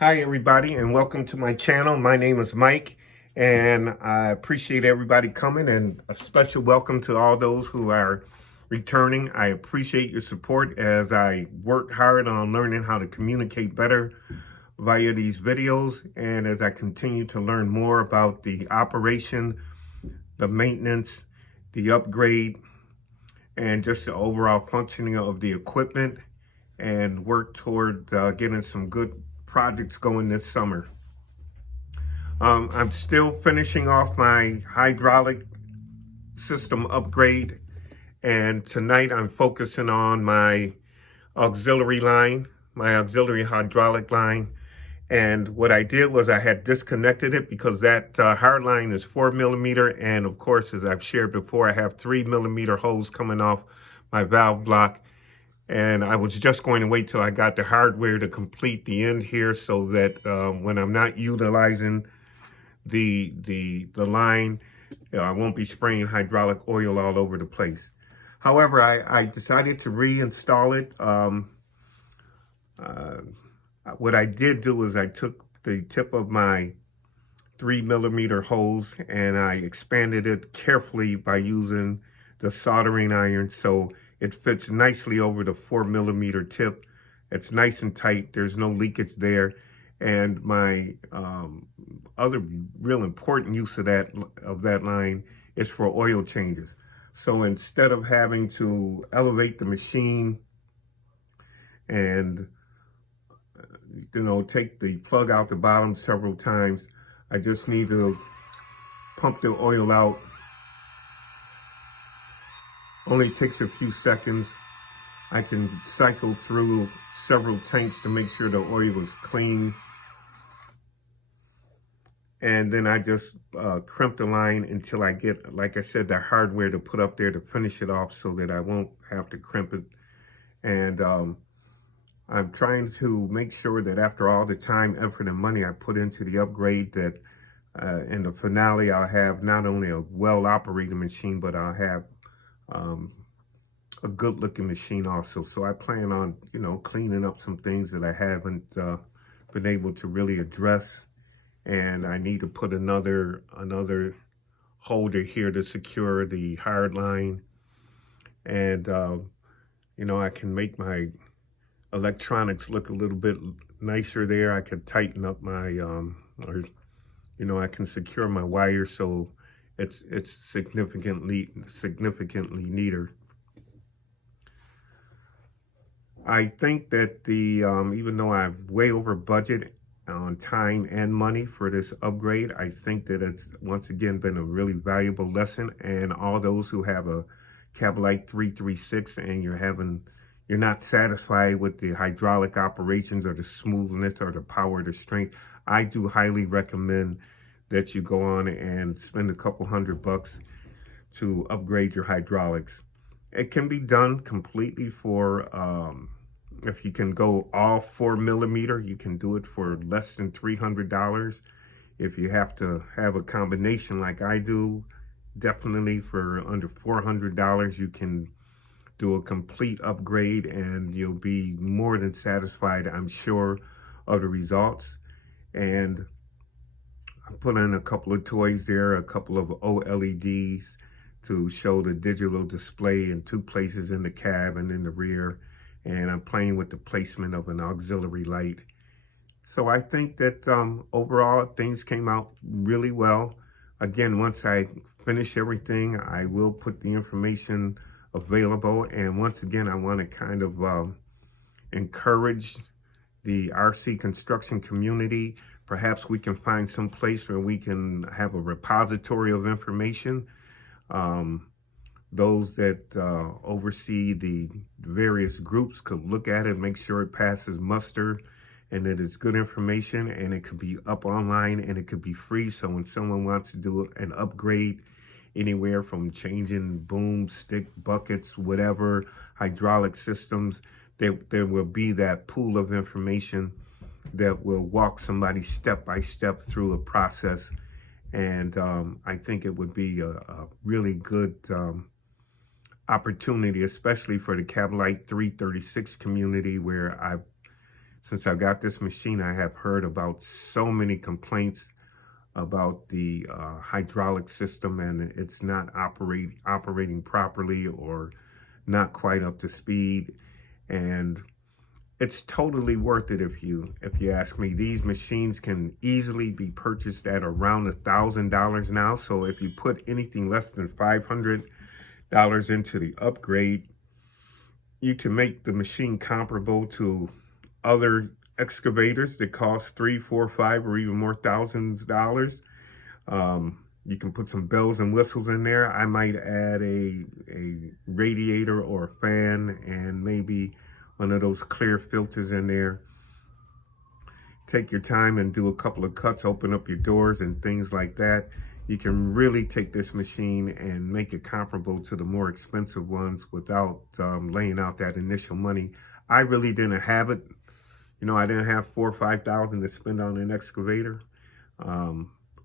Hi everybody, and welcome to my channel. My name is Mike, and I appreciate everybody coming, and a special welcome to all those who are returning. I appreciate your support as I work hard on learning how to communicate better via these videos, and as I continue to learn more about the operation, the maintenance, the upgrade, and just the overall functioning of the equipment, and work toward getting some good projects going this summer. I'm still finishing off my hydraulic system upgrade, and tonight I'm focusing on my auxiliary line, my auxiliary hydraulic line. And what I did was I had disconnected it because that hard line is 4mm, and of course, as I've shared before, I have 3mm hose coming off my valve block. And I was just going to wait till I got the hardware to complete the end here, so that when I'm not utilizing the line, I won't be spraying hydraulic oil all over the place. However, I decided to reinstall it. What I did do is I took the tip of my 3mm hose and I expanded it carefully by using the soldering iron, so it fits nicely over the 4mm tip. It's nice and tight. There's no leakage there. And my other real important use of that line is for oil changes. So instead of having to elevate the machine and take the plug out the bottom several times, I just need to pump the oil out. Only takes a few seconds. I can cycle through several tanks to make sure the oil is clean. And then I just crimp the line until I get, like I said, the hardware to put up there to finish it off, so that I won't have to crimp it. And I'm trying to make sure that after all the time, effort, and money I put into the upgrade, that in the finale I'll have not only a well-operated machine, but I'll have a good-looking machine also. So I plan on, cleaning up some things that I haven't been able to really address. And I need to put another holder here to secure the hard line. And, I can make my electronics look a little bit nicer there. I could tighten up my, I can secure my wires so it's significantly neater. I think that even though I'm way over budget on time and money for this upgrade, I think that it's once again been a really valuable lesson. And all those who have a Kabolite 336 and you're not satisfied with the hydraulic operations or the smoothness or the power, the strength, I do highly recommend that you go on and spend a couple $100 to upgrade your hydraulics. It can be done completely for, if you can go all 4mm, you can do it for less than $300. If you have to have a combination like I do, definitely for under $400, you can do a complete upgrade, and you'll be more than satisfied, I'm sure, of the results. And I put in a couple of toys there, a couple of OLEDs to show the digital display in 2 places in the cab and in the rear. And I'm playing with the placement of an auxiliary light. So I think that overall things came out really well. Again, once I finish everything, I will put the information available. And once again, I want to kind of encourage the RC construction community. Perhaps we can find some place where we can have a repository of information. Those that oversee the various groups could look at it, make sure it passes muster, and that it's good information, and it could be up online, and it could be free. So when someone wants to do an upgrade, anywhere from changing boom, stick, buckets, whatever, hydraulic systems, there will be that pool of information that will walk somebody step by step through a process. And I think it would be a really good opportunity, especially for the Kabolite 336 community, where I've since I got this machine, I have heard about so many complaints about the hydraulic system, and it's not operating properly or not quite up to speed. And it's totally worth it if you ask me. These machines can easily be purchased at around $1,000 now. So if you put anything less than $500 into the upgrade, you can make the machine comparable to other excavators that cost $3, $4, $5, or even more thousands of dollars. You can put some bells and whistles in there. I might add a radiator or a fan and maybe one of those clear filters in there. Take your time and do a couple of cuts, open up your doors and things like that. You can really take this machine and make it comparable to the more expensive ones without laying out that initial money. I really didn't have it. You know, I didn't have $4,000 or $5,000 to spend on an excavator.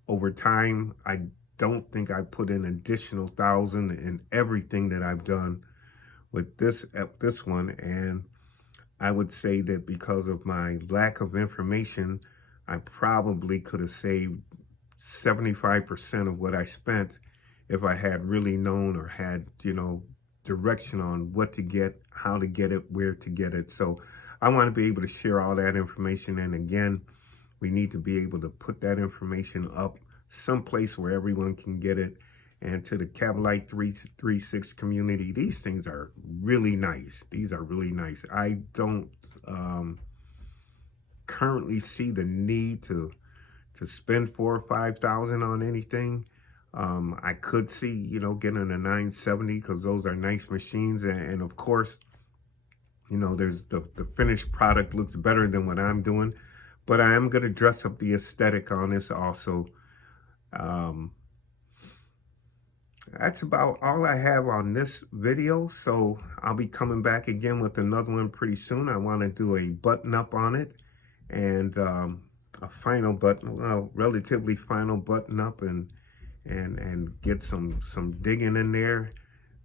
Over time, I don't think I put an additional $1,000 in everything that I've done with this one. And I would say that because of my lack of information, I probably could have saved 75% of what I spent if I had really known or had, you know, direction on what to get, how to get it, where to get it. So I want to be able to share all that information. And again, we need to be able to put that information up someplace where everyone can get it. And to the Kabolite 336 community, these things are really nice. These are really nice. I don't currently see the need to spend $4,000 or $5,000 on anything. I could see, you know, getting a 970 because those are nice machines. And of course, you know, there's the finished product looks better than what I'm doing. But I am going to dress up the aesthetic on this also. That's about all I have on this video. So I'll be coming back again with another one pretty soon. I want to do a button up on it and a final button, well, relatively final button up and get some digging in there.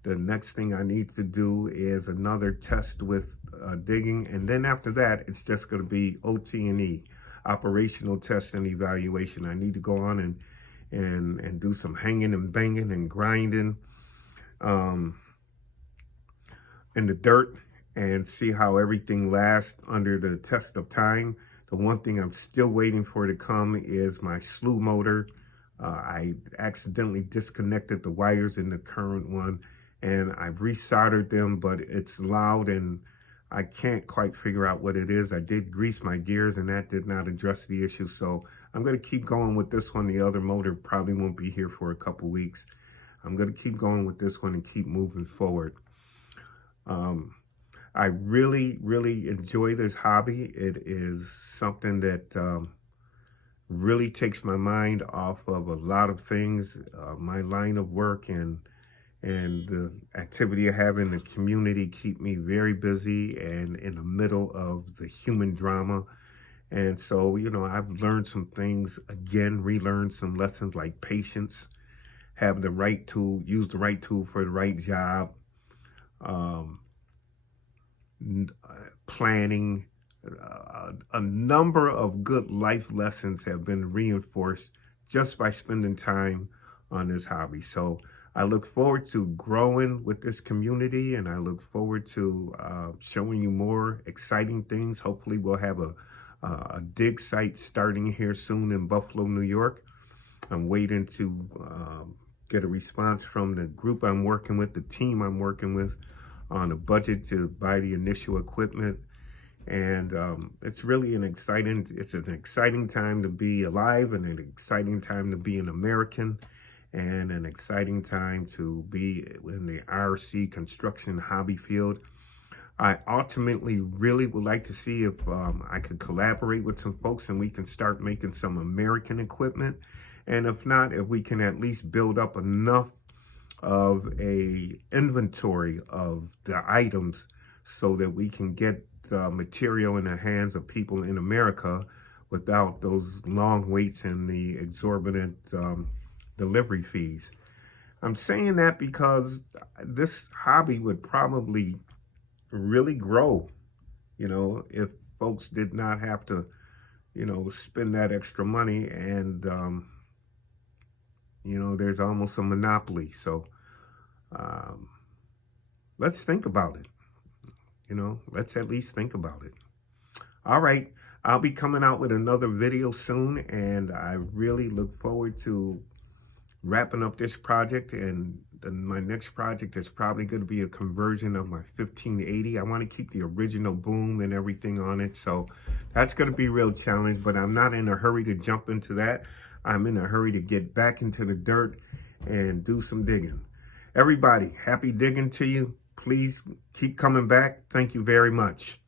The next thing I need to do is another test with digging, and then after that, it's just going to be OT&E, operational test and evaluation. I need to go on and do some hanging and banging and grinding in the dirt and see how everything lasts under the test of time. The one thing I'm still waiting for to come is my slew motor. I accidentally disconnected the wires in the current one, and I've resoldered them, but it's loud and I can't quite figure out what it is. I did grease my gears and that did not address the issue. So I'm going to keep going with this one. The other motor probably won't be here for a couple weeks. I'm going to keep going with this one and keep moving forward. I really, really enjoy this hobby. It is something that really takes my mind off of a lot of things, my line of work and the activity I have in the community keep me very busy and in the middle of the human drama. And so, you know, I've learned some things, again, relearned some lessons like patience, have the right tool, use the right tool for the right job, planning. A number of good life lessons have been reinforced just by spending time on this hobby. So I look forward to growing with this community, and I look forward to showing you more exciting things. Hopefully we'll have a dig site starting here soon in Buffalo, New York. I'm waiting to get a response from the group I'm working with, the team I'm working with, on a budget to buy the initial equipment. And it's really an exciting time to be alive, and an exciting time to be an American, and an exciting time to be in the RC construction hobby field. I ultimately really would like to see if I could collaborate with some folks and we can start making some American equipment. And if not, if we can at least build up enough of a inventory of the items so that we can get material in the hands of people in America without those long waits and the exorbitant delivery fees. I'm saying that because this hobby would probably really grow, you know, if folks did not have to, spend that extra money. And, there's almost a monopoly. So let's think about it. Let's at least think about it. All right. I'll be coming out with another video soon, and I really look forward to wrapping up this project. And my next project is probably going to be a conversion of my 1580. I want to keep the original boom and everything on it. So that's going to be a real challenge, but I'm not in a hurry to jump into that. I'm in a hurry to get back into the dirt and do some digging. Everybody, happy digging to you. Please keep coming back. Thank you very much.